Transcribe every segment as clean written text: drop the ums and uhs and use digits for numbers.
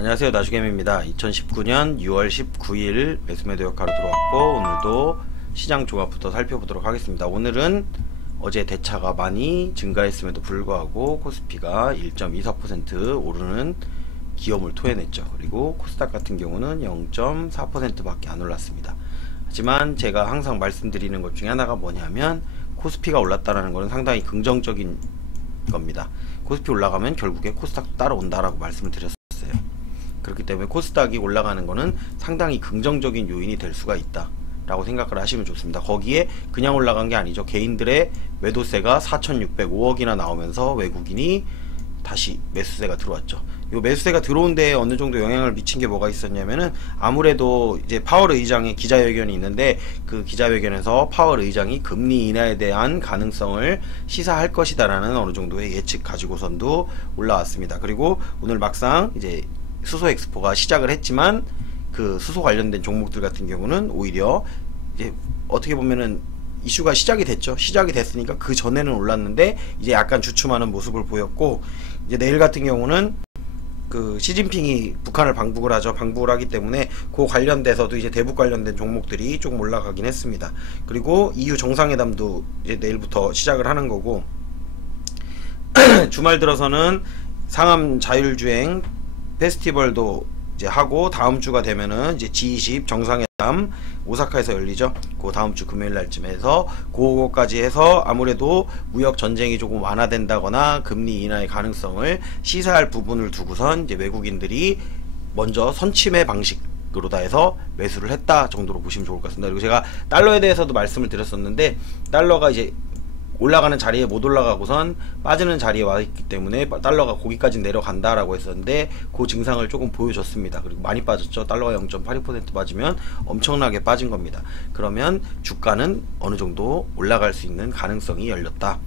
안녕하세요, 나주겜입니다. 2019년 6월 19일 매수매도 역할로 들어왔고, 오늘도 시장 조합부터 살펴보도록 하겠습니다. 오늘은 어제 대차가 많이 증가했음에도 불구하고 코스피가 1.24% 오르는 기염을 토해냈죠. 그리고 코스닥 같은 경우는 0.4% 밖에 안 올랐습니다. 하지만 제가 항상 말씀드리는 것 중에 하나가 뭐냐면, 코스피가 올랐다는 것은 상당히 긍정적인 겁니다. 코스피 올라가면 결국에 코스닥도 따라온다라고 말씀을 드렸어요. 그렇기 때문에 코스닥이 올라가는 것은 상당히 긍정적인 요인이 될 수가 있다 라고 생각을 하시면 좋습니다. 거기에 그냥 올라간 게 아니죠. 개인들의 매도세가 4,605억이나 나오면서 외국인이 다시 매수세가 들어왔죠. 요 매수세가 들어온 데에 어느 정도 영향을 미친 게 뭐가 있었냐면은, 아무래도 이제 파월 의장의 기자회견이 있는데, 그 기자회견에서 파월 의장이 금리 인하에 대한 가능성을 시사할 것이다라는 어느 정도의 예측 가지고선도 올라왔습니다. 그리고 오늘 막상 이제 수소 엑스포가 시작을 했지만, 그 수소 관련된 종목들 같은 경우는 오히려 이제 어떻게 보면은 이슈가 시작이 됐죠. 시작이 됐으니까 그 전에는 올랐는데 이제 약간 주춤하는 모습을 보였고, 이제 내일 같은 경우는 그 시진핑이 북한을 방북을 하죠. 방북을 하기 때문에 그 관련돼서도 이제 대북 관련된 종목들이 조금 올라가긴 했습니다. 그리고 EU 정상회담도 이제 내일부터 시작을 하는 거고, 주말 들어서는 상암 자율주행 페스티벌도 이제 하고, 다음 주가 되면은 이제 G20 정상회담 오사카에서 열리죠. 그 다음 주 금요일 날쯤 해서 그거까지 해서 아무래도 무역 전쟁이 조금 완화된다거나 금리 인하의 가능성을 시사할 부분을 두고선 이제 외국인들이 먼저 선침의 방식으로 다 해서 매수를 했다 정도로 보시면 좋을 것 같습니다. 그리고 제가 달러에 대해서도 말씀을 드렸었는데, 달러가 이제 올라가는 자리에 못 올라가고선 빠지는 자리에 와 있기 때문에 달러가 거기까지 내려간다라고 했었는데, 그 증상을 조금 보여줬습니다. 그리고 많이 빠졌죠. 달러가 0.82% 빠지면 엄청나게 빠진 겁니다. 그러면 주가는 어느 정도 올라갈 수 있는 가능성이 열렸다.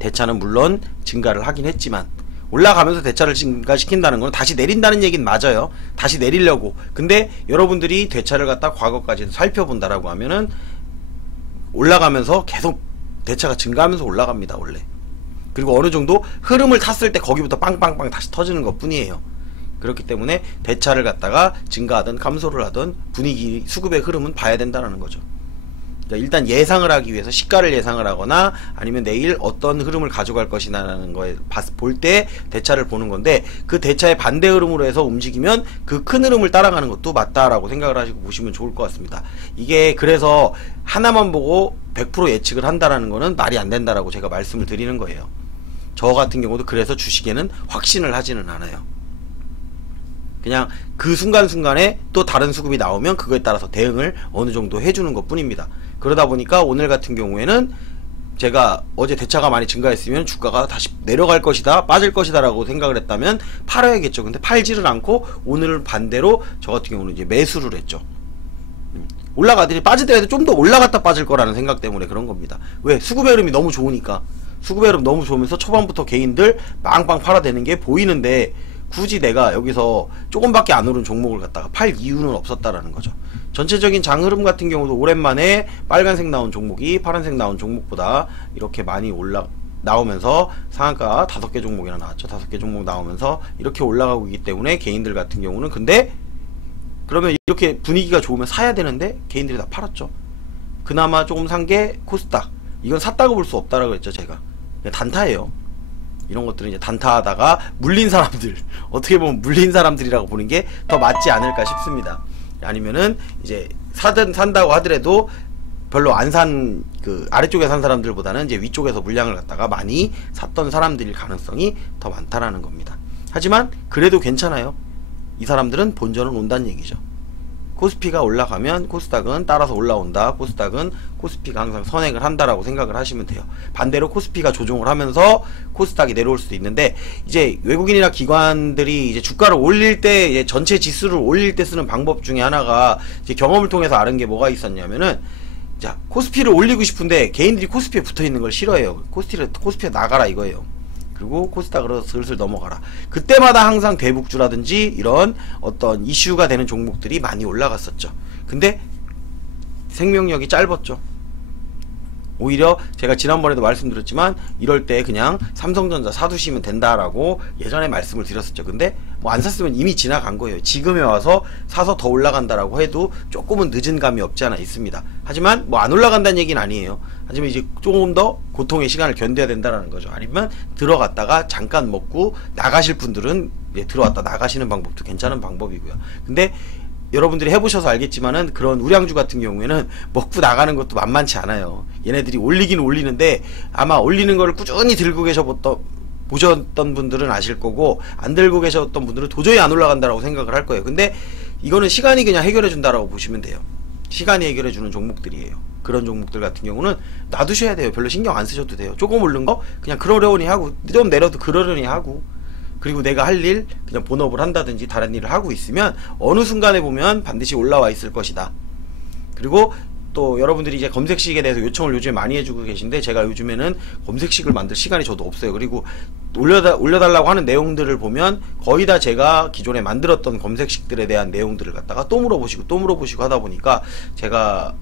대차는 물론 증가를 하긴 했지만, 올라가면서 대차를 증가시킨다는 건 다시 내린다는 얘기는 맞아요. 다시 내리려고. 근데 여러분들이 대차를 갖다 과거까지 살펴본다라고 하면은 올라가면서 계속 대차가 증가하면서 올라갑니다, 원래. 그리고 어느 정도 흐름을 탔을 때 거기부터 빵빵빵 다시 터지는 것 뿐이에요. 그렇기 때문에 대차를 갖다가 증가하든 감소를 하든 분위기, 수급의 흐름은 봐야 된다는 거죠. 그러니까 일단 예상을 하기 위해서 시가를 예상을 하거나 아니면 내일 어떤 흐름을 가져갈 것이라는 거에 볼 때 대차를 보는 건데, 그 대차의 반대 흐름으로 해서 움직이면 그 큰 흐름을 따라가는 것도 맞다라고 생각을 하시고 보시면 좋을 것 같습니다. 이게 그래서 하나만 보고 100% 예측을 한다라는 거는 말이 안 된다라고 제가 말씀을 드리는 거예요. 저 같은 경우도 그래서 주식에는 확신을 하지는 않아요. 그냥 그 순간순간에 또 다른 수급이 나오면 그거에 따라서 대응을 어느 정도 해주는 것 뿐입니다. 그러다 보니까 오늘 같은 경우에는 제가 어제 대차가 많이 증가했으면 주가가 다시 내려갈 것이다, 빠질 것이다 라고 생각을 했다면 팔아야겠죠. 근데 팔지를 않고 오늘은 반대로 저 같은 경우는 이제 매수를 했죠. 올라가더니 빠질 때에도 좀 더 올라갔다 빠질 거라는 생각 때문에 그런 겁니다. 왜? 수급의 흐름이 너무 좋으니까. 수급의 흐름 너무 좋으면서 초반부터 개인들 빵빵 팔아대는 게 보이는데, 굳이 내가 여기서 조금밖에 안 오른 종목을 갖다가 팔 이유는 없었다라는 거죠. 전체적인 장 흐름 같은 경우도 오랜만에 빨간색 나온 종목이 파란색 나온 종목보다 이렇게 많이 나오면서 상한가 5개 종목이나 나왔죠. 5개 종목 나오면서 이렇게 올라가고 있기 때문에 개인들 같은 경우는, 근데 그러면 이렇게 분위기가 좋으면 사야 되는데 개인들이 다 팔았죠. 그나마 조금 산 게 코스닥. 이건 샀다고 볼 수 없다라고 했죠, 제가. 단타예요. 이런 것들은 이제 단타하다가 물린 사람들, 어떻게 보면 물린 사람들이라고 보는 게 더 맞지 않을까 싶습니다. 아니면은 이제 산다고 하더라도 별로 안 산, 그 아래쪽에 산 사람들보다는 이제 위쪽에서 물량을 갖다가 많이 샀던 사람들일 가능성이 더 많다라는 겁니다. 하지만 그래도 괜찮아요. 이 사람들은 본전은 온다는 얘기죠. 코스피가 올라가면 코스닥은 따라서 올라온다. 코스닥은 코스피가 항상 선행을 한다라고 생각을 하시면 돼요. 반대로 코스피가 조종을 하면서 코스닥이 내려올 수도 있는데, 이제 외국인이나 기관들이 이제 주가를 올릴 때, 이제 전체 지수를 올릴 때 쓰는 방법 중에 하나가, 이제 경험을 통해서 아는 게 뭐가 있었냐면은, 자, 코스피를 올리고 싶은데 개인들이 코스피에 붙어 있는 걸 싫어해요. 코스피에 나가라 이거예요. 그리고 코스닥으로 슬슬 넘어가라. 그때마다 항상 대북주라든지 이런 어떤 이슈가 되는 종목들이 많이 올라갔었죠. 근데 생명력이 짧았죠. 오히려 제가 지난번에도 말씀드렸지만 이럴 때 그냥 삼성전자 사두시면 된다라고 예전에 말씀을 드렸었죠. 근데 뭐 안 샀으면 이미 지나간 거예요. 지금에 와서 사서 더 올라간다라고 해도 조금은 늦은 감이 없지 않아 있습니다. 하지만 뭐 안 올라간다는 얘기는 아니에요. 하지만 이제 조금 더 고통의 시간을 견뎌야 된다라는 거죠. 아니면 들어갔다가 잠깐 먹고 나가실 분들은 들어왔다 나가시는 방법도 괜찮은 방법이고요. 근데 여러분들이 해보셔서 알겠지만은 그런 우량주 같은 경우에는 먹고 나가는 것도 만만치 않아요. 얘네들이 올리긴 올리는데 아마 올리는 거를 꾸준히 들고 보셨던 분들은 아실 거고, 안 들고 계셨던 분들은 도저히 안 올라간다라고 생각을 할 거예요. 근데 이거는 시간이 그냥 해결해 준다라고 보시면 돼요. 시간이 해결해 주는 종목들이에요. 그런 종목들 같은 경우는 놔두셔야 돼요. 별로 신경 안 쓰셔도 돼요. 조금 오른 거 그냥 그러려니 하고, 좀 내려도 그러려니 하고, 그리고 내가 할 일 그냥 본업을 한다든지 다른 일을 하고 있으면 어느 순간에 보면 반드시 올라와 있을 것이다. 그리고 또 여러분들이 이제 검색식에 대해서 요청을 요즘에 많이 해주고 계신데, 제가 요즘에는 검색식을 만들 시간이 저도 없어요. 그리고 올려달라고 하는 내용들을 보면 거의 다 제가 기존에 만들었던 검색식들에 대한 내용들을 갖다가 또 물어보시고 하다 보니까 제가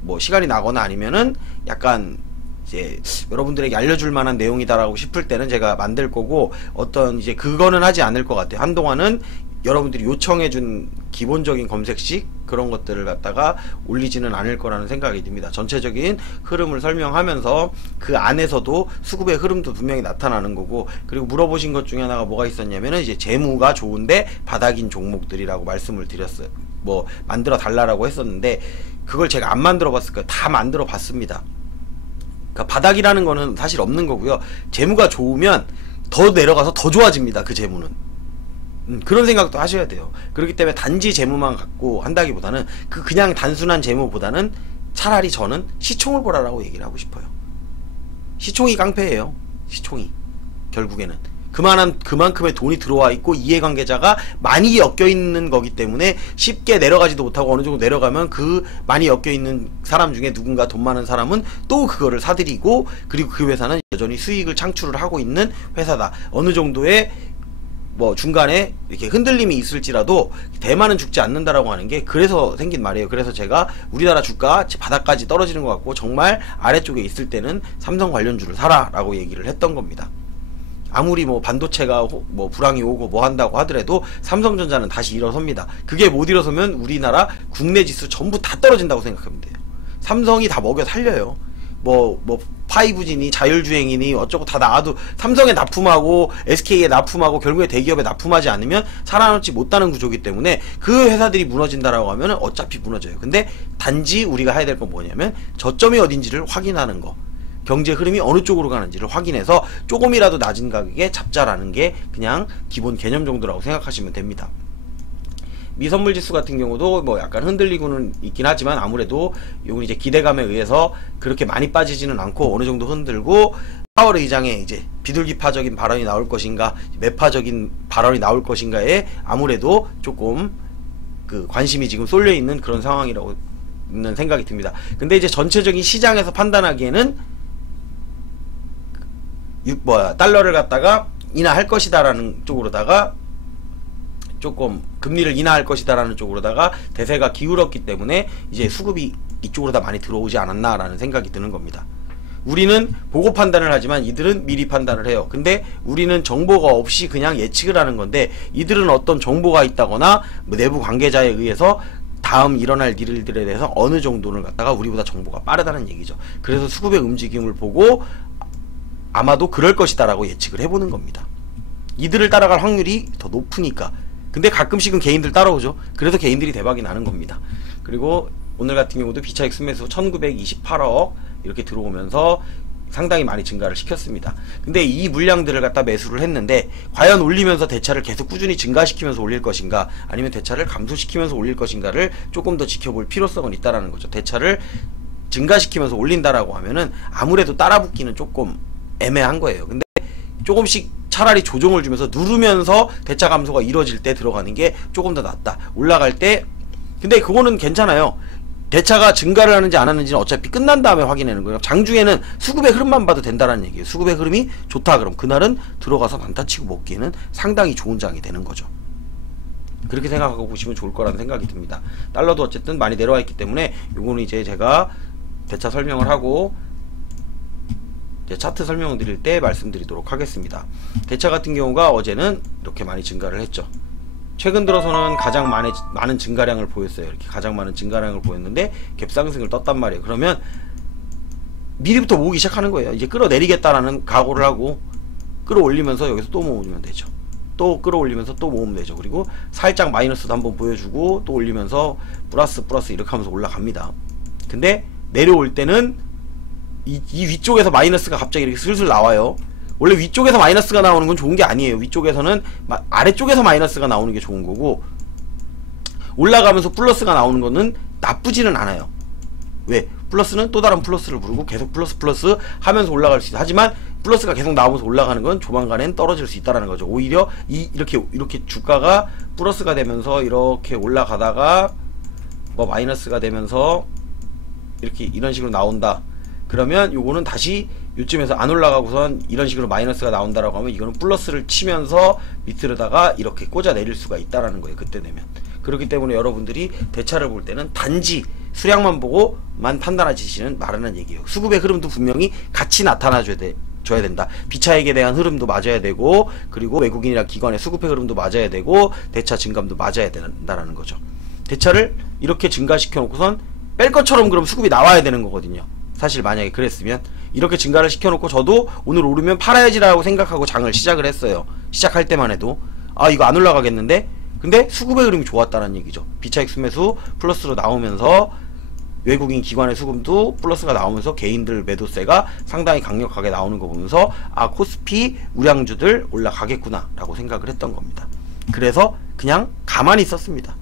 뭐 시간이 나거나 아니면은 약간 이제 여러분들에게 알려줄 만한 내용이다라고 싶을 때는 제가 만들 거고, 어떤 이제 그거는 하지 않을 것 같아요. 한동안은 여러분들이 요청해준 기본적인 검색식 그런 것들을 갖다가 올리지는 않을 거라는 생각이 듭니다. 전체적인 흐름을 설명하면서 그 안에서도 수급의 흐름도 분명히 나타나는 거고, 그리고 물어보신 것 중에 하나가 뭐가 있었냐면은 이제 재무가 좋은데 바닥인 종목들이라고 말씀을 드렸어요. 뭐 만들어 달라라고 했었는데 그걸 제가 안 만들어 봤을 거예요. 다 만들어 봤습니다. 그러니까 바닥이라는 거는 사실 없는 거고요. 재무가 좋으면 더 내려가서 더 좋아집니다. 그 재무는. 그런 생각도 하셔야 돼요. 그렇기 때문에 단지 재무만 갖고 한다기보다는 그냥 단순한 재무보다는 차라리 저는 시총을 보라라고 얘기를 하고 싶어요. 시총이 깡패예요. 시총이 결국에는 그만큼의 돈이 들어와 있고 이해관계자가 많이 엮여 있는 거기 때문에 쉽게 내려가지도 못하고, 어느 정도 내려가면 그 많이 엮여 있는 사람 중에 누군가 돈 많은 사람은 또 그거를 사들이고, 그리고 그 회사는 여전히 수익을 창출을 하고 있는 회사다. 어느 정도의 뭐 중간에 이렇게 흔들림이 있을지라도 대만은 죽지 않는다라고 하는 게 그래서 생긴 말이에요. 그래서 제가 우리나라 주가 바닥까지 떨어지는 것 같고 정말 아래쪽에 있을 때는 삼성 관련주를 사라라고 얘기를 했던 겁니다. 아무리 뭐 반도체가 뭐 불황이 오고 뭐 한다고 하더라도 삼성전자는 다시 일어섭니다. 그게 못 일어서면 우리나라 국내 지수 전부 다 떨어진다고 생각하면 돼요. 삼성이 다 먹여 살려요. 뭐 5G니 자율주행이니 어쩌고 다 나와도 삼성에 납품하고 SK에 납품하고 결국에 대기업에 납품하지 않으면 살아남지 못하는 구조이기 때문에 그 회사들이 무너진다라고 하면 어차피 무너져요. 근데 단지 우리가 해야 될 건 뭐냐면 저점이 어딘지를 확인하는 거, 경제 흐름이 어느 쪽으로 가는지를 확인해서 조금이라도 낮은 가격에 잡자라는 게 그냥 기본 개념 정도라고 생각하시면 됩니다. 미선물 지수 같은 경우도 뭐 약간 흔들리고는 있긴 하지만 아무래도 요건 이제 기대감에 의해서 그렇게 많이 빠지지는 않고 어느 정도 흔들고, 파월 의장의 이제 비둘기파적인 발언이 나올 것인가 매파적인 발언이 나올 것인가에 아무래도 조금 그 관심이 지금 쏠려 있는 그런 상황이라고 는 생각이 듭니다. 근데 이제 전체적인 시장에서 판단하기에는 달러를 갖다가 인하할 것이다라는 쪽으로다가, 조금 금리를 인하할 것이다라는 쪽으로다가 대세가 기울었기 때문에 이제 수급이 이쪽으로 다 많이 들어오지 않았나라는 생각이 드는 겁니다. 우리는 보고 판단을 하지만 이들은 미리 판단을 해요. 근데 우리는 정보가 없이 그냥 예측을 하는 건데, 이들은 어떤 정보가 있다거나 뭐 내부 관계자에 의해서 다음 일어날 일들에 대해서 어느 정도를 갖다가 우리보다 정보가 빠르다는 얘기죠. 그래서 수급의 움직임을 보고 아마도 그럴 것이다 라고 예측을 해보는 겁니다. 이들을 따라갈 확률이 더 높으니까. 근데 가끔씩은 개인들 따라오죠. 그래서 개인들이 대박이 나는 겁니다. 그리고 오늘 같은 경우도 비차익 매수 1928억 이렇게 들어오면서 상당히 많이 증가를 시켰습니다. 근데 이 물량들을 갖다 매수를 했는데 과연 올리면서 대차를 계속 꾸준히 증가시키면서 올릴 것인가, 아니면 대차를 감소시키면서 올릴 것인가를 조금 더 지켜볼 필요성은 있다라는 거죠. 대차를 증가시키면서 올린다라고 하면은 아무래도 따라붙기는 조금 애매한 거예요. 근데 조금씩 차라리 조정을 주면서 누르면서 대차 감소가 이루어질 때 들어가는 게 조금 더 낫다. 올라갈 때. 근데 그거는 괜찮아요. 대차가 증가를 하는지 안 하는지는 어차피 끝난 다음에 확인하는 거예요. 장중에는 수급의 흐름만 봐도 된다는 얘기예요. 수급의 흐름이 좋다 그럼 그날은 들어가서 단타치고 먹기에는 상당히 좋은 장이 되는 거죠. 그렇게 생각하고 보시면 좋을 거라는 생각이 듭니다. 달러도 어쨌든 많이 내려와 있기 때문에 요거는 이제 제가 대차 설명을 하고 이제 차트 설명을 드릴 때 말씀드리도록 하겠습니다. 대차 같은 경우가 어제는 이렇게 많이 증가를 했죠. 최근 들어서는 가장 많은 증가량을 보였어요. 이렇게 가장 많은 증가량을 보였는데 갭상승을 떴단 말이에요. 그러면 미리부터 모으기 시작하는 거예요. 이제 끌어내리겠다라는 각오를 하고 끌어올리면서 여기서 또 모으면 되죠. 또 끌어올리면서 또 모으면 되죠. 그리고 살짝 마이너스도 한번 보여주고 또 올리면서 플러스 이렇게 하면서 올라갑니다. 근데 내려올 때는 이 위쪽에서 마이너스가 갑자기 이렇게 슬슬 나와요. 원래 위쪽에서 마이너스가 나오는 건 좋은 게 아니에요. 위쪽에서는 아래쪽에서 마이너스가 나오는 게 좋은 거고, 올라가면서 플러스가 나오는 거는 나쁘지는 않아요. 왜? 플러스는 또 다른 플러스를 부르고 계속 플러스 하면서 올라갈 수 있어. 하지만 플러스가 계속 나오면서 올라가는 건 조만간엔 떨어질 수 있다는 거죠. 오히려 이렇게 주가가 플러스가 되면서 이렇게 올라가다가 뭐 마이너스가 되면서 이렇게 이런 식으로 나온다. 그러면 요거는 다시 요쯤에서 안 올라가고선 이런 식으로 마이너스가 나온다라고 하면 이거는 플러스를 치면서 밑으로다가 이렇게 꽂아 내릴 수가 있다라는 거예요. 그때 되면. 그렇기 때문에 여러분들이 대차를 볼 때는 단지 수량만 보고만 판단하시는 말하는 얘기예요. 수급의 흐름도 분명히 같이 나타나줘야 된다. 비차익에 대한 흐름도 맞아야 되고, 그리고 외국인이나 기관의 수급의 흐름도 맞아야 되고, 대차 증감도 맞아야 된다라는 거죠. 대차를 이렇게 증가시켜 놓고선 뺄 것처럼 그럼 수급이 나와야 되는 거거든요. 사실 만약에 그랬으면 이렇게 증가를 시켜놓고 저도 오늘 오르면 팔아야지라고 생각하고 장을 시작을 했어요. 시작할 때만 해도 아 이거 안 올라가겠는데, 근데 수급의 흐름이 좋았다는 얘기죠. 비차익 수매수 플러스로 나오면서 외국인 기관의 수급도 플러스가 나오면서 개인들 매도세가 상당히 강력하게 나오는 거 보면서 아 코스피 우량주들 올라가겠구나 라고 생각을 했던 겁니다. 그래서 그냥 가만히 있었습니다.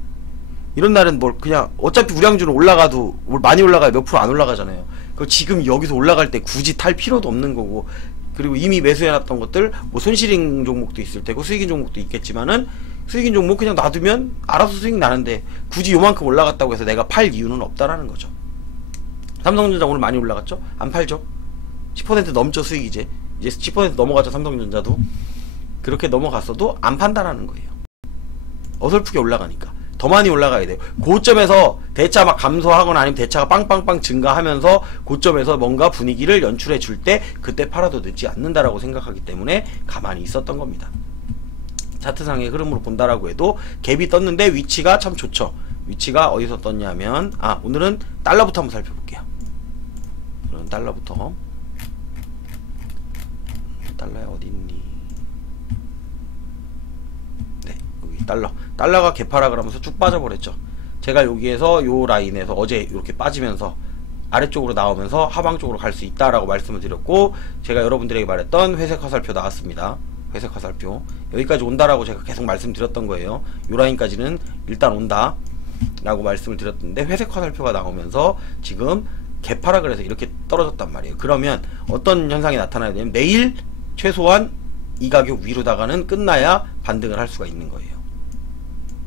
이런 날은 뭘 그냥 어차피 우량주는 올라가도 뭘 많이 올라가야 몇 프로 안 올라가잖아요. 그 지금 여기서 올라갈 때 굳이 탈 필요도 없는 거고, 그리고 이미 매수해놨던 것들 뭐 손실인 종목도 있을 테고 수익인 종목도 있겠지만은 수익인 종목 그냥 놔두면 알아서 수익 나는데 굳이 요만큼 올라갔다고 해서 내가 팔 이유는 없다라는 거죠. 삼성전자 오늘 많이 올라갔죠? 안 팔죠? 10% 넘죠 수익 이제 10% 넘어가죠. 삼성전자도 그렇게 넘어갔어도 안 판다라는 거예요. 어설프게 올라가니까 더 많이 올라가야 돼요. 고점에서 대차 막 감소하거나 아니면 대차가 빵빵빵 증가하면서 고점에서 뭔가 분위기를 연출해 줄 때 그때 팔아도 늦지 않는다라고 생각하기 때문에 가만히 있었던 겁니다. 차트상의 흐름으로 본다라고 해도 갭이 떴는데 위치가 참 좋죠. 위치가 어디서 떴냐면 오늘은 달러부터 한번 살펴볼게요. 오늘은 달러부터. 달러야 어딨니? 네, 여기 달러가 개파라 그러면서 쭉 빠져버렸죠. 제가 여기에서 요 라인에서 어제 이렇게 빠지면서 아래쪽으로 나오면서 하방 쪽으로 갈 수 있다라고 말씀을 드렸고, 제가 여러분들에게 말했던 회색 화살표 나왔습니다. 회색 화살표 여기까지 온다라고 제가 계속 말씀드렸던 거예요. 요 라인까지는 일단 온다 라고 말씀을 드렸는데 회색 화살표가 나오면서 지금 개파라 그래서 이렇게 떨어졌단 말이에요. 그러면 어떤 현상이 나타나야 되냐면 내일 최소한 이 가격 위로다가는 끝나야 반등을 할 수가 있는 거예요.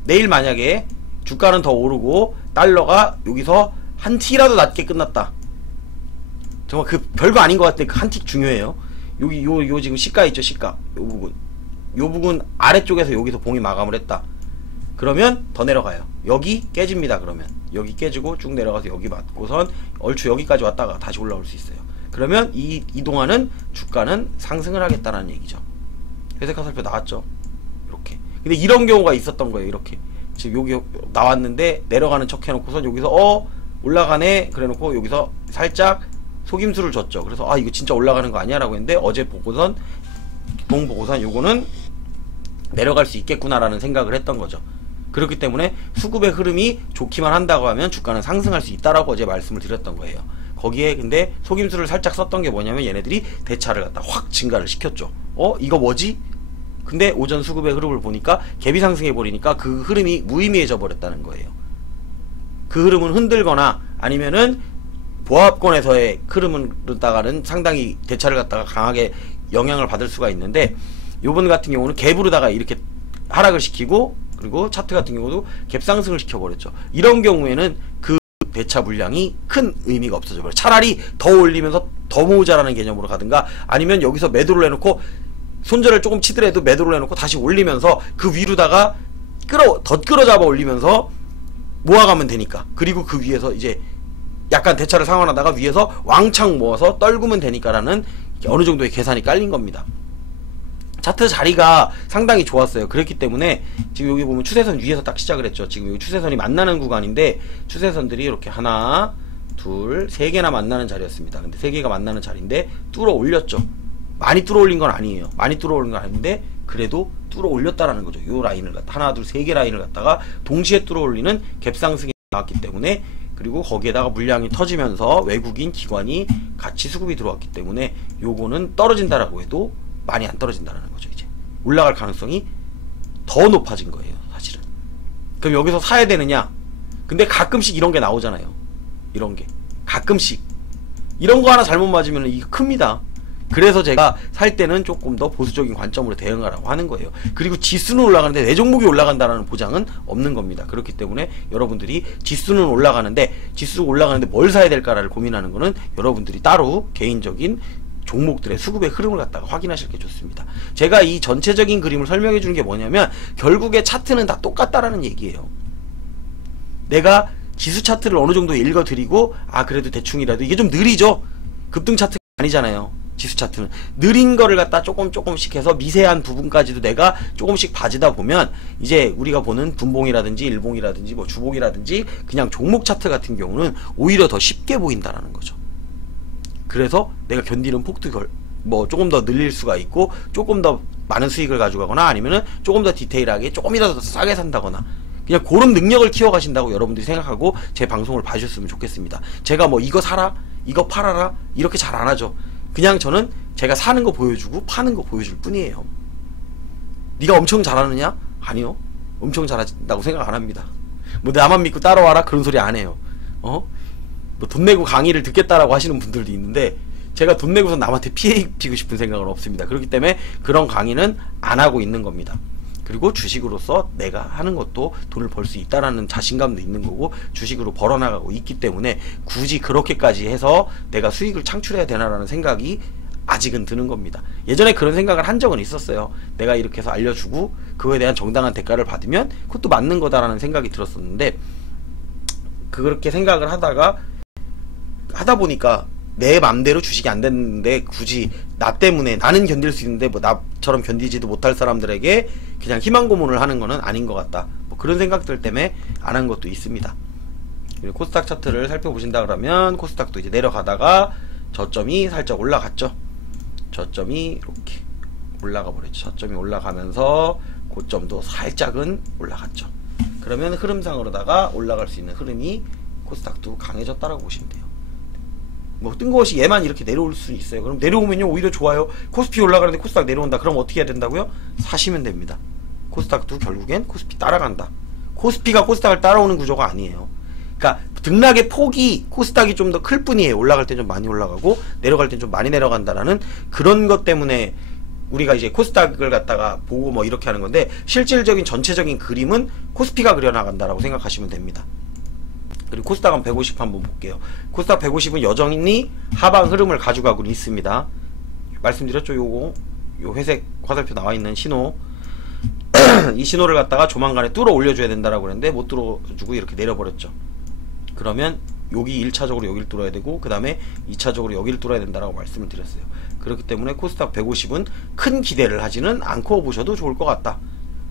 내일 만약에 주가는 더 오르고 달러가 여기서 한 티라도 낮게 끝났다, 정말 그 별거 아닌 것 같은데 그 한 티 중요해요. 여기 요 지금 시가 있죠. 시가 요 부분 아래쪽에서 여기서 봉이 마감을 했다. 그러면 더 내려가요. 여기 깨집니다. 그러면 여기 깨지고 쭉 내려가서 여기 맞고선 얼추 여기까지 왔다가 다시 올라올 수 있어요. 그러면 이동안은 주가는 상승을 하겠다는 얘기죠. 회색 화살표 나왔죠. 이렇게. 근데 이런 경우가 있었던 거예요. 이렇게 지금 여기 나왔는데 내려가는 척 해놓고선 여기서 올라가네 그래 놓고 여기서 살짝 속임수를 줬죠. 그래서 이거 진짜 올라가는 거 아니야 라고 했는데 어제 보고선 요거는 내려갈 수 있겠구나 라는 생각을 했던 거죠. 그렇기 때문에 수급의 흐름이 좋기만 한다고 하면 주가는 상승할 수 있다라고 어제 말씀을 드렸던 거예요. 거기에 근데 속임수를 살짝 썼던 게 뭐냐면 얘네들이 대차를 갖다 확 증가를 시켰죠. 이거 뭐지? 근데 오전 수급의 흐름을 보니까 갭이 상승해 버리니까 그 흐름이 무의미해져 버렸다는 거예요. 그 흐름은 흔들거나 아니면은 보합권에서의 흐름으로다가는 상당히 대차를 갖다가 강하게 영향을 받을 수가 있는데, 요번 같은 경우는 갭으로다가 이렇게 하락을 시키고, 그리고 차트 같은 경우도 갭 상승을 시켜버렸죠. 이런 경우에는 그 대차 물량이 큰 의미가 없어져 버려요. 차라리 더 올리면서 더 모으자라는 개념으로 가든가, 아니면 여기서 매도를 해놓고 손절을 조금 치더라도 매도를 해놓고 다시 올리면서 그 위로다가 더 끌어잡아 올리면서 모아가면 되니까. 그리고 그 위에서 이제 약간 대차를 상환하다가 위에서 왕창 모아서 떨구면 되니까라는 어느 정도의 계산이 깔린 겁니다. 차트 자리가 상당히 좋았어요. 그렇기 때문에 지금 여기 보면 추세선 위에서 딱 시작을 했죠. 지금 여기 추세선이 만나는 구간인데 추세선들이 이렇게 하나, 둘, 세 개나 만나는 자리였습니다. 근데 세 개가 만나는 자리인데 뚫어 올렸죠. 많이 뚫어 올린 건 아니에요. 많이 뚫어 올린 건 아닌데 그래도 뚫어 올렸다라는 거죠. 요 라인을 갖다 하나, 둘, 세 개 라인을 갖다가 동시에 뚫어 올리는 갭상승이 나왔기 때문에, 그리고 거기에다가 물량이 터지면서 외국인 기관이 같이 수급이 들어왔기 때문에 요거는 떨어진다라고 해도 많이 안 떨어진다라는 거죠. 이제 올라갈 가능성이 더 높아진 거예요, 사실은. 그럼 여기서 사야 되느냐? 근데 가끔씩 이런 게 나오잖아요. 이런 게 가끔씩 이런 거 하나 잘못 맞으면 이게 큽니다. 그래서 제가 살 때는 조금 더 보수적인 관점으로 대응하라고 하는 거예요. 그리고 지수는 올라가는데 내 종목이 올라간다라는 보장은 없는 겁니다. 그렇기 때문에 여러분들이 지수는 올라가는데 뭘 사야 될까를 고민하는 거는 여러분들이 따로 개인적인 종목들의 수급의 흐름을 갖다가 확인하실 게 좋습니다. 제가 이 전체적인 그림을 설명해 주는 게 뭐냐면 결국에 차트는 다 똑같다라는 얘기예요. 내가 지수 차트를 어느 정도 읽어 드리고 그래도 대충이라도 이게 좀 느리죠. 급등 차트가 아니잖아요. 지수 차트는 느린 거를 갖다 조금씩 해서 미세한 부분까지도 내가 조금씩 봐지다 보면 이제 우리가 보는 분봉이라든지 일봉이라든지 뭐 주봉이라든지 그냥 종목 차트 같은 경우는 오히려 더 쉽게 보인다라는 거죠. 그래서 내가 견디는 폭도 뭐 조금 더 늘릴 수가 있고 조금 더 많은 수익을 가져가거나 아니면은 조금 더 디테일하게 조금이라도 더 싸게 산다거나 그냥 그런 능력을 키워가신다고 여러분들이 생각하고 제 방송을 봐주셨으면 좋겠습니다. 제가 뭐 이거 사라 이거 팔아라 이렇게 잘 안 하죠. 그냥 저는 제가 사는 거 보여주고 파는 거 보여줄 뿐이에요. 네가 엄청 잘하느냐? 아니요. 엄청 잘한다고 생각 안 합니다. 뭐 나만 믿고 따라와라 그런 소리 안 해요. 뭐 돈 내고 강의를 듣겠다라고 하시는 분들도 있는데 제가 돈 내고서 남한테 피해 입히고 싶은 생각은 없습니다. 그렇기 때문에 그런 강의는 안 하고 있는 겁니다. 그리고 주식으로서 내가 하는 것도 돈을 벌 수 있다라는 자신감도 있는 거고 주식으로 벌어나가고 있기 때문에 굳이 그렇게까지 해서 내가 수익을 창출해야 되나라는 생각이 아직은 드는 겁니다. 예전에 그런 생각을 한 적은 있었어요. 내가 이렇게 해서 알려주고 그거에 대한 정당한 대가를 받으면 그것도 맞는 거다라는 생각이 들었었는데 그렇게 생각을 하다 보니까 내 맘대로 주식이 안 됐는데 굳이 나 때문에 나는 견딜 수 있는데 뭐 나처럼 견디지도 못할 사람들에게 그냥 희망 고문을 하는 거는 아닌 것 같다. 뭐 그런 생각들 때문에 안 한 것도 있습니다. 그리고 코스닥 차트를 살펴보신다 그러면 코스닥도 이제 내려가다가 저점이 살짝 올라갔죠. 저점이 이렇게 올라가 버렸죠. 저점이 올라가면서 고점도 살짝은 올라갔죠. 그러면 흐름상으로다가 올라갈 수 있는 흐름이 코스닥도 강해졌다라고 보시면 돼요. 뭐 뜬금없이 얘만 이렇게 내려올 수 있어요. 그럼 내려오면요 오히려 좋아요. 코스피 올라가는데 코스닥 내려온다. 그럼 어떻게 해야 된다고요? 사시면 됩니다. 코스닥도 결국엔 코스피 따라간다. 코스피가 코스닥을 따라오는 구조가 아니에요. 그러니까 등락의 폭이 코스닥이 좀 더 클 뿐이에요. 올라갈 때 좀 많이 올라가고 내려갈 때 좀 많이 내려간다라는 그런 것 때문에 우리가 이제 코스닥을 갖다가 보고 뭐 이렇게 하는 건데 실질적인 전체적인 그림은 코스피가 그려나간다라고 생각하시면 됩니다. 그리고 코스닥 한 150 한번 볼게요. 코스닥 150은 여전히 하방 흐름을 가져가고 있습니다. 말씀드렸죠. 요 회색 화살표 나와 있는 신호 이 신호를 갖다가 조만간에 뚫어 올려줘야 된다라고 그랬는데 못 뚫어주고 이렇게 내려버렸죠. 그러면 여기 1차적으로 여기를 뚫어야 되고 그 다음에 2차적으로 여기를 뚫어야 된다라고 말씀을 드렸어요. 그렇기 때문에 코스닥 150은 큰 기대를 하지는 않고 보셔도 좋을 것 같다.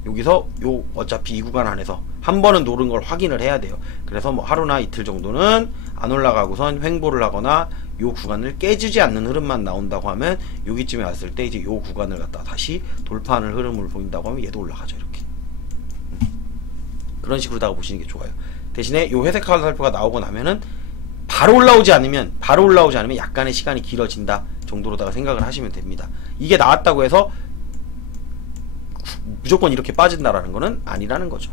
여기서 어차피 이 구간 안에서 한 번은 노른 걸 확인을 해야 돼요. 그래서 뭐 하루나 이틀 정도는 안 올라가고선 횡보를 하거나 요 구간을 깨지지 않는 흐름만 나온다고 하면 여기쯤에 왔을 때 이제 요 구간을 갖다가 다시 돌파하는 흐름을 보인다고 하면 얘도 올라가죠. 이렇게 그런 식으로다가 보시는 게 좋아요. 대신에 요 회색 화살표가 나오고 나면은 바로 올라오지 않으면 약간의 시간이 길어진다 정도로다가 생각을 하시면 됩니다. 이게 나왔다고 해서 무조건 이렇게 빠진다라는 거는 아니라는 거죠.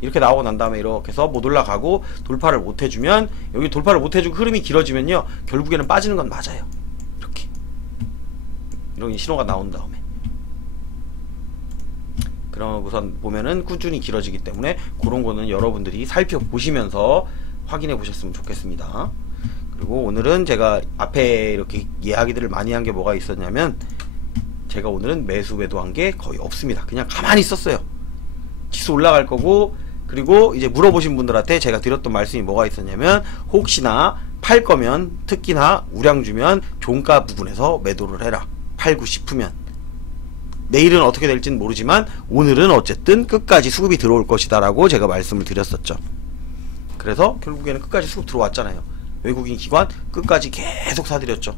이렇게 나오고 난 다음에 이렇게 해서 못 올라가고 돌파를 못 해주면 여기 돌파를 못 해주고 흐름이 길어지면요 결국에는 빠지는 건 맞아요. 이렇게 이런 신호가 나온 다음에 그러고선 보면은 꾸준히 길어지기 때문에 그런 거는 여러분들이 살펴보시면서 확인해 보셨으면 좋겠습니다. 그리고 오늘은 제가 앞에 이렇게 이야기들을 많이 한 게 뭐가 있었냐면 제가 오늘은 매수 매도한 게 거의 없습니다. 그냥 가만히 있었어요. 지수 올라갈 거고 그리고 이제 물어보신 분들한테 제가 드렸던 말씀이 뭐가 있었냐면, 혹시나 팔 거면 특히나 우량 주면 종가 부분에서 매도를 해라. 팔고 싶으면. 내일은 어떻게 될지는 모르지만 오늘은 어쨌든 끝까지 수급이 들어올 것이다 라고 제가 말씀을 드렸었죠. 그래서 결국에는 끝까지 수급 들어왔잖아요. 외국인 기관 끝까지 계속 사들였죠.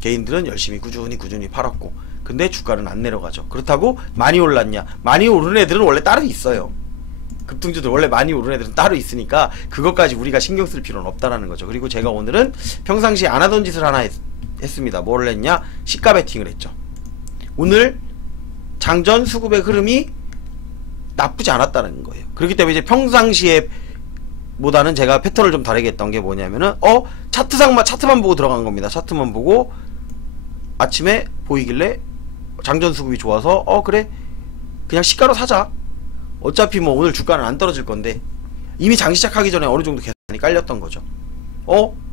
개인들은 열심히 꾸준히 팔았고, 근데 주가는 안 내려가죠. 그렇다고 많이 올랐냐? 많이 오른 애들은 원래 따로 있어요. 급등주들 원래 많이 오른 애들은 따로 있으니까 그것까지 우리가 신경 쓸 필요는 없다라는 거죠. 그리고 제가 오늘은 평상시에 안 하던 짓을 하나 했습니다. 뭐를 했냐? 시가 베팅을 했죠. 오늘 장전 수급의 흐름이 나쁘지 않았다는 거예요. 그렇기 때문에 이제 평상시에 보다는 제가 패턴을 좀 다르게 했던 게 뭐냐면은 차트만 보고 들어간 겁니다. 차트만 보고 아침에 보이길래 장전 수급이 좋아서 그래 그냥 시가로 사자. 어차피 뭐 오늘 주가는 안 떨어질 건데, 이미 장 시작하기 전에 어느 정도 계산이 깔렸던 거죠.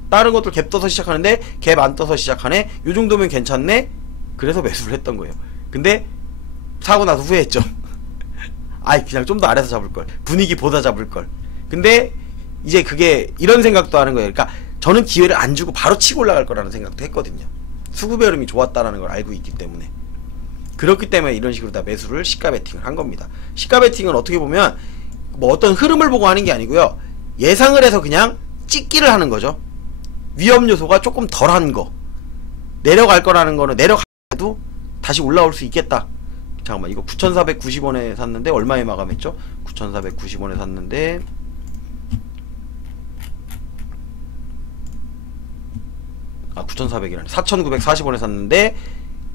다른 것들 갭 떠서 시작하는데 갭 안 떠서 시작하네. 요 정도면 괜찮네. 그래서 매수를 했던 거예요. 근데 사고 나서 후회했죠. 아이 그냥 좀 더 아래서 잡을걸, 분위기 보다 잡을걸. 근데 이제 그게 이런 생각도 하는 거예요. 그러니까 저는 기회를 안 주고 바로 치고 올라갈 거라는 생각도 했거든요. 수급의 흐름이 좋았다라는 걸 알고 있기 때문에. 그렇기 때문에 이런 식으로 다 매수를 시가 베팅을 한 겁니다. 시가 베팅은 어떻게 보면 뭐 어떤 흐름을 보고 하는 게 아니고요, 예상을 해서 그냥 찍기를 하는 거죠. 위험 요소가 조금 덜한 거, 내려갈 거라는 거는 내려가도 다시 올라올 수 있겠다. 잠깐만, 이거 9,490원에 샀는데 얼마에 마감했죠? 9,490원에 샀는데 9,400이라네. 4,940원에 샀는데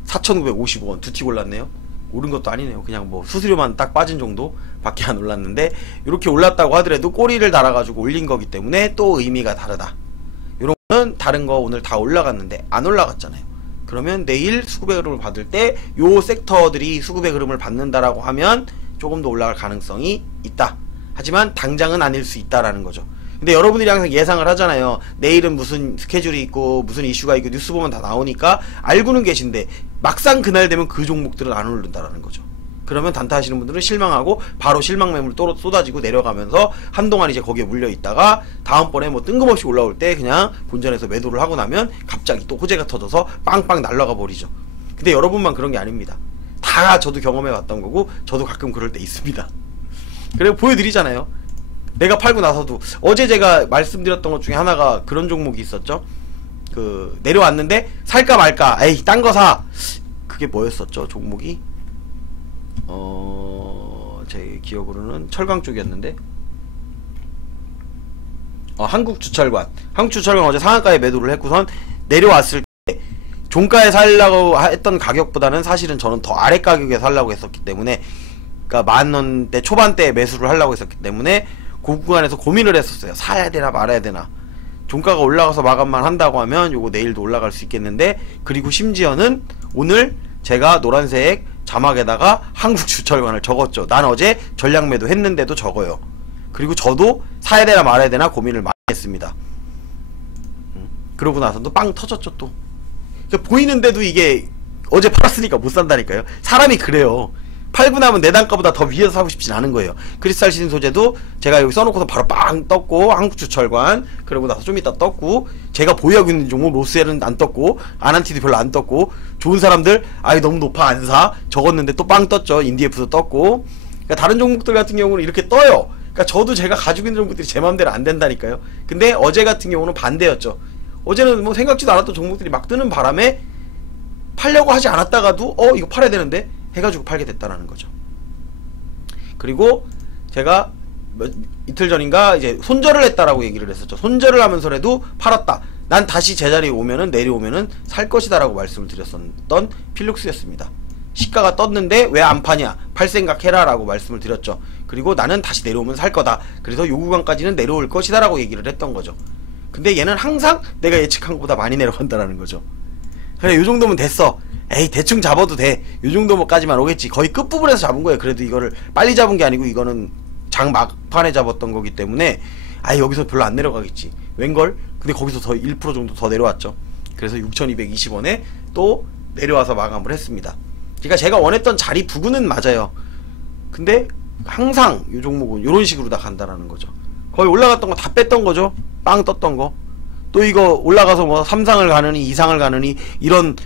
4,950원 두 티 올랐네요. 오른 것도 아니네요. 그냥 뭐 수수료만 딱 빠진 정도 밖에 안 올랐는데, 이렇게 올랐다고 하더라도 꼬리를 달아가지고 올린 거기 때문에 또 의미가 다르다. 요런 거는 다른 거 오늘 다 올라갔는데 안 올라갔잖아요. 그러면 내일 수급의 흐름을 받을 때 요 섹터들이 수급의 흐름을 받는다라고 하면 조금 더 올라갈 가능성이 있다. 하지만 당장은 아닐 수 있다라는 거죠. 근데 여러분들이 항상 예상을 하잖아요. 내일은 무슨 스케줄이 있고 무슨 이슈가 있고 뉴스 보면 다 나오니까 알고는 계신데 막상 그날 되면 그 종목들은 안 오른다라는 거죠. 그러면 단타 하시는 분들은 실망하고 바로 실망 매물 또 쏟아지고 내려가면서 한동안 이제 거기에 물려 있다가 다음번에 뭐 뜬금없이 올라올 때 그냥 본전에서 매도를 하고 나면 갑자기 또 호재가 터져서 빵빵 날아가 버리죠. 근데 여러분만 그런 게 아닙니다. 다 저도 경험해 왔던 거고 저도 가끔 그럴 때 있습니다. 그래서 보여드리잖아요. 내가 팔고 나서도 어제 제가 말씀드렸던 것 중에 하나가 그런 종목이 있었죠. 내려왔는데 살까 말까, 에이 딴 거 사. 그게 뭐였었죠 종목이? 제 기억으로는 철강 쪽이었는데, 한국주철관 어제 상한가에 매도를 했고선 내려왔을 때 종가에 살려고 했던 가격보다는 사실은 저는 더 아래 가격에 살려고 했었기 때문에, 그러니까 10,000원대 초반대에 매수를 하려고 했었기 때문에 그 구간에서 고민을 했었어요. 사야 되나 말아야 되나. 종가가 올라가서 마감만 한다고 하면 요거 내일도 올라갈 수 있겠는데, 그리고 심지어는 오늘 제가 노란색 자막에다가 한국주철관을 적었죠. 난 어제 전략 매도 했는데도 적어요. 그리고 저도 사야 되나 말아야 되나 고민을 많이 했습니다. 그러고 나서도 빵 터졌죠 또. 그러니까 보이는데도 이게 어제 팔았으니까 못 산다니까요. 사람이 그래요. 팔고 나면 내 단가보다 더 위에서 사고 싶진 않은 거예요. 크리스탈 신 소재도 제가 여기 써놓고서 바로 빵 떴고, 한국주철관 그러고 나서 좀 이따 떴고, 제가 보유하고 있는 종목 로스엘은 안 떴고, 아난티도 별로 안 떴고, 좋은 사람들 아이 너무 높아 안 사 적었는데 또 빵 떴죠. 인디에프도 떴고. 그러니까 다른 종목들 같은 경우는 이렇게 떠요. 그러니까 저도 제가 가지고 있는 종목들이 제 맘대로 안 된다니까요. 근데 어제 같은 경우는 반대였죠. 어제는 뭐 생각지도 않았던 종목들이 막 뜨는 바람에 팔려고 하지 않았다가도 이거 팔아야 되는데 해가지고 팔게 됐다라는 거죠. 그리고 제가 이틀 전인가 이제 손절을 했다라고 얘기를 했었죠. 손절을 하면서라도 팔았다. 난 다시 제자리에 오면은 내려오면은 살 것이다 라고 말씀을 드렸었던 필룩스였습니다. 시가가 떴는데 왜 안 파냐, 팔 생각 해라 라고 말씀을 드렸죠. 그리고 나는 다시 내려오면 살 거다. 그래서 요 구간까지는 내려올 것이다 라고 얘기를 했던 거죠. 근데 얘는 항상 내가 예측한 것보다 많이 내려간다라는 거죠. 그래 요 정도면 됐어, 에이 대충 잡아도 돼, 요 정도까지만 오겠지. 거의 끝부분에서 잡은 거예요. 그래도 이거를 빨리 잡은 게 아니고 이거는 장 막판에 잡았던 거기 때문에 여기서 별로 안 내려가겠지 웬걸. 근데 거기서 더 1% 정도 더 내려왔죠. 그래서 6,220원에 또 내려와서 마감을 했습니다. 그러니까 제가 원했던 자리 부근은 맞아요. 근데 항상 이 종목은 이런 식으로 다 간다라는 거죠. 거의 올라갔던 거 다 뺐던 거죠. 빵 떴던 거. 또 이거 올라가서 뭐 3상을 가느니 2상을 가느니 이런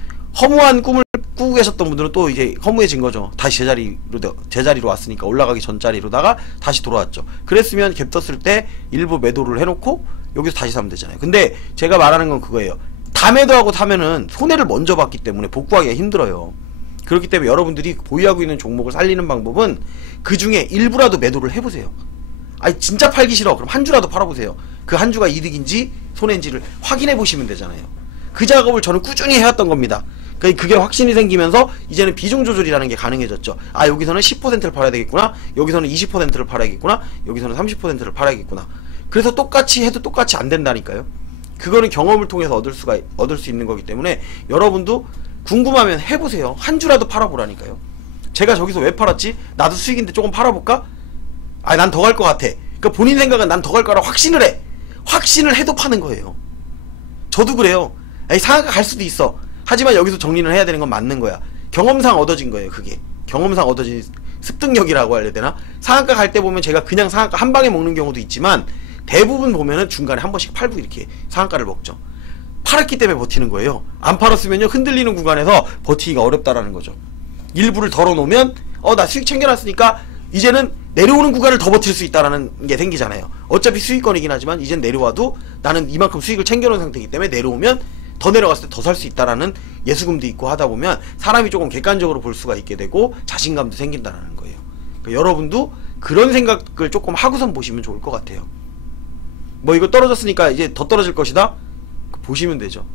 허무한 꿈을 꾸고 계셨던 분들은 또 이제 허무해진 거죠. 다시 제자리로 왔으니까 올라가기 전 자리로다가 다시 돌아왔죠. 그랬으면 갭 떴을 때 일부 매도를 해놓고 여기서 다시 사면 되잖아요. 근데 제가 말하는 건 그거예요. 다 매도하고 사면은 손해를 먼저 봤기 때문에 복구하기가 힘들어요. 그렇기 때문에 여러분들이 보유하고 있는 종목을 살리는 방법은 그 중에 일부라도 매도를 해보세요. 아니 진짜 팔기 싫어. 그럼 한 주라도 팔아보세요. 그 한 주가 이득인지 손해인지를 확인해 보시면 되잖아요. 그 작업을 저는 꾸준히 해왔던 겁니다. 그게 확신이 생기면서 이제는 비중 조절이라는 게 가능해졌죠. 아 여기서는 10%를 팔아야 되겠구나, 여기서는 20%를 팔아야겠구나, 여기서는 30%를 팔아야겠구나. 그래서 똑같이 해도 똑같이 안 된다니까요. 그거는 경험을 통해서 얻을 수 있는 거기 때문에 여러분도 궁금하면 해보세요. 한 주라도 팔아보라니까요. 제가 저기서 왜 팔았지? 나도 수익인데 조금 팔아볼까? 아 난 더 갈 것 같아. 그러니까 본인 생각은 난 더 갈 거라 확신을 해. 확신을 해도 파는 거예요. 저도 그래요. 아니 상한가 갈 수도 있어. 하지만 여기서 정리를 해야 되는 건 맞는 거야. 경험상 얻어진 거예요. 그게 경험상 얻어진 습득력이라고 해야 되나? 상한가 갈 때 보면 제가 그냥 상한가 한 방에 먹는 경우도 있지만 대부분 보면은 중간에 한 번씩 팔고 이렇게 상한가를 먹죠. 팔았기 때문에 버티는 거예요. 안 팔았으면요 흔들리는 구간에서 버티기가 어렵다라는 거죠. 일부를 덜어놓으면 나 수익 챙겨놨으니까 이제는 내려오는 구간을 더 버틸 수 있다라는 게 생기잖아요. 어차피 수익권이긴 하지만 이젠 내려와도 나는 이만큼 수익을 챙겨놓은 상태이기 때문에 내려오면 더 내려갔을 때 더 살 수 있다라는 예수금도 있고 하다 보면 사람이 조금 객관적으로 볼 수가 있게 되고 자신감도 생긴다라는 거예요. 그러니까 여러분도 그런 생각을 조금 하고선 보시면 좋을 것 같아요. 뭐 이거 떨어졌으니까 이제 더 떨어질 것이다? 보시면 되죠.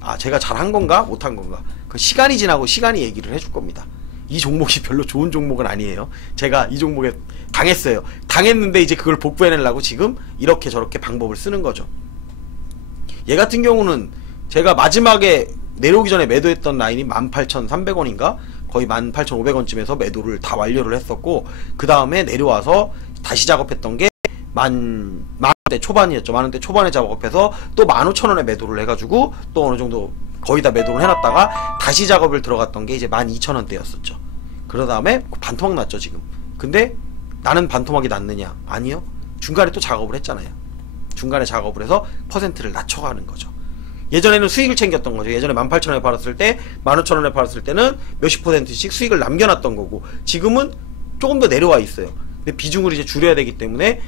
아 제가 잘한 건가 못한 건가, 그 시간이 지나고 시간이 얘기를 해줄 겁니다. 이 종목이 별로 좋은 종목은 아니에요. 제가 이 종목에 당했어요. 당했는데 이제 그걸 복구해내려고 지금 이렇게 저렇게 방법을 쓰는 거죠. 얘 같은 경우는 제가 마지막에 내려오기 전에 매도했던 라인이 18,300원인가 거의 18,500원쯤에서 매도를 다 완료를 했었고, 그 다음에 내려와서 다시 작업했던 게 만원대 초반이었죠. 만원대 초반에 작업해서 또 15,000원에 매도를 해가지고 또 어느정도 거의 다 매도를 해놨다가 다시 작업을 들어갔던 게 이제 12,000원대였었죠. 그러 다음에 반토막 났죠 지금. 근데 나는 반토막이 났느냐? 아니요. 중간에 또 작업을 했잖아요. 중간에 작업을 해서 퍼센트를 낮춰가는 거죠. 예전에는 수익을 챙겼던 거죠. 예전에 18,000원에 팔았을 때 15,000원에 팔았을 때는 몇십 %씩 수익을 남겨놨던 거고, 지금은 조금 더 내려와 있어요. 근데 비중을 이제 줄여야 되기 때문에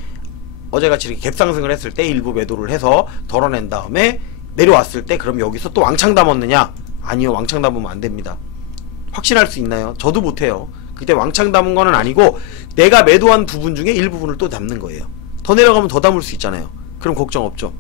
어제같이 이렇게 갭상승을 했을 때 일부 매도를 해서 덜어낸 다음에 내려왔을 때 그럼 여기서 또 왕창 담았느냐? 아니요. 왕창 담으면 안 됩니다. 확신할 수 있나요? 저도 못해요. 그때 왕창 담은 거는 아니고 내가 매도한 부분 중에 일부분을 또 담는 거예요. 더 내려가면 더 담을 수 있잖아요. 그럼 걱정 없죠.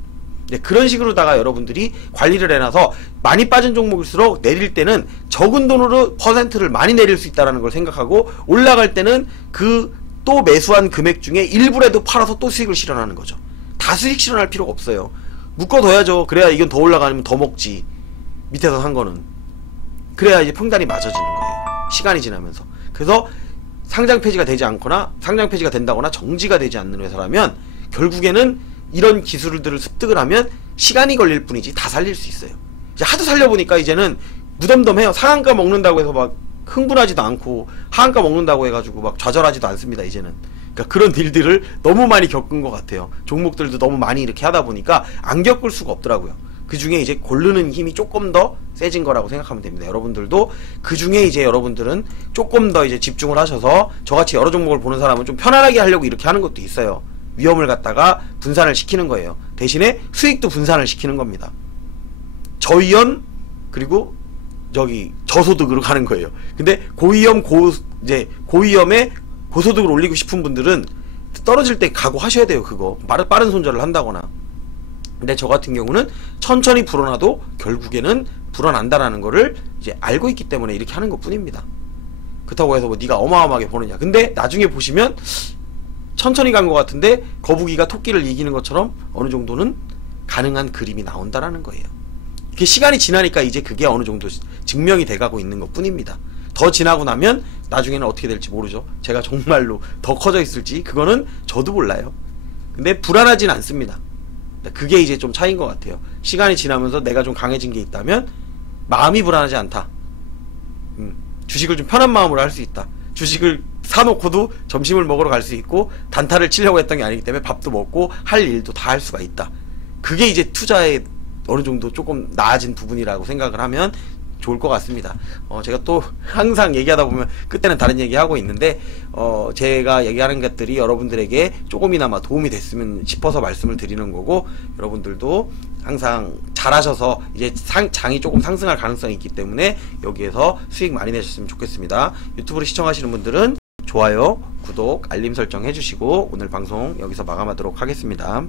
네, 그런 식으로다가 여러분들이 관리를 해놔서 많이 빠진 종목일수록 내릴 때는 적은 돈으로 퍼센트를 많이 내릴 수 있다는 걸 생각하고, 올라갈 때는 그 또 매수한 금액 중에 일부라도 팔아서 또 수익을 실현하는 거죠. 다 수익 실현할 필요가 없어요. 묶어둬야죠. 그래야 이건 더 올라가면 더 먹지. 밑에서 산 거는. 그래야 이제 평단이 맞아지는 거예요. 시간이 지나면서. 그래서 상장 폐지가 되지 않거나 상장 폐지가 된다거나 정지가 되지 않는 회사라면 결국에는 이런 기술들을 습득을 하면 시간이 걸릴 뿐이지 다 살릴 수 있어요. 이제 하도 살려보니까 이제는 무덤덤해요. 상한가 먹는다고 해서 막 흥분하지도 않고 하한가 먹는다고 해가지고 막 좌절하지도 않습니다. 이제는. 그러니까 그런 일들을 너무 많이 겪은 것 같아요. 종목들도 너무 많이 이렇게 하다 보니까 안 겪을 수가 없더라고요. 그 중에 이제 고르는 힘이 조금 더 세진 거라고 생각하면 됩니다. 여러분들도 그 중에 이제 여러분들은 조금 더 이제 집중을 하셔서 저같이 여러 종목을 보는 사람은 좀 편안하게 하려고 이렇게 하는 것도 있어요. 위험을 갖다가 분산을 시키는 거예요. 대신에 수익도 분산을 시키는 겁니다. 저위험 그리고 저소득으로 가는 거예요. 근데 고위험에 고소득을 올리고 싶은 분들은 떨어질 때 각오하셔야 돼요. 그거 빠른 손절을 한다거나. 근데 저 같은 경우는 천천히 불어나도 결국에는 불어난다라는 거를 이제 알고 있기 때문에 이렇게 하는 것 뿐입니다. 그렇다고 해서 뭐 네가 어마어마하게 버느냐. 근데 나중에 보시면 천천히 간 것 같은데 거북이가 토끼를 이기는 것처럼 어느 정도는 가능한 그림이 나온다라는 거예요. 이게 시간이 지나니까 이제 그게 어느 정도 증명이 돼가고 있는 것 뿐입니다. 더 지나고 나면 나중에는 어떻게 될지 모르죠. 제가 정말로 더 커져 있을지 그거는 저도 몰라요. 근데 불안하진 않습니다. 그게 이제 좀 차이인 것 같아요. 시간이 지나면서 내가 좀 강해진 게 있다면 마음이 불안하지 않다. 주식을 좀 편한 마음으로 할 수 있다. 주식을 사놓고도 점심을 먹으러 갈 수 있고 단타를 치려고 했던 게 아니기 때문에 밥도 먹고 할 일도 다 할 수가 있다. 그게 이제 투자의 어느 정도 조금 나아진 부분이라고 생각을 하면 좋을 것 같습니다. 제가 또 항상 얘기하다 보면 그때는 다른 얘기 하고 있는데 제가 얘기하는 것들이 여러분들에게 조금이나마 도움이 됐으면 싶어서 말씀을 드리는 거고, 여러분들도 항상 잘하셔서 이제 장이 조금 상승할 가능성이 있기 때문에 여기에서 수익 많이 내셨으면 좋겠습니다. 유튜브를 시청하시는 분들은 좋아요, 구독, 알림 설정 해주시고 오늘 방송 여기서 마감하도록 하겠습니다.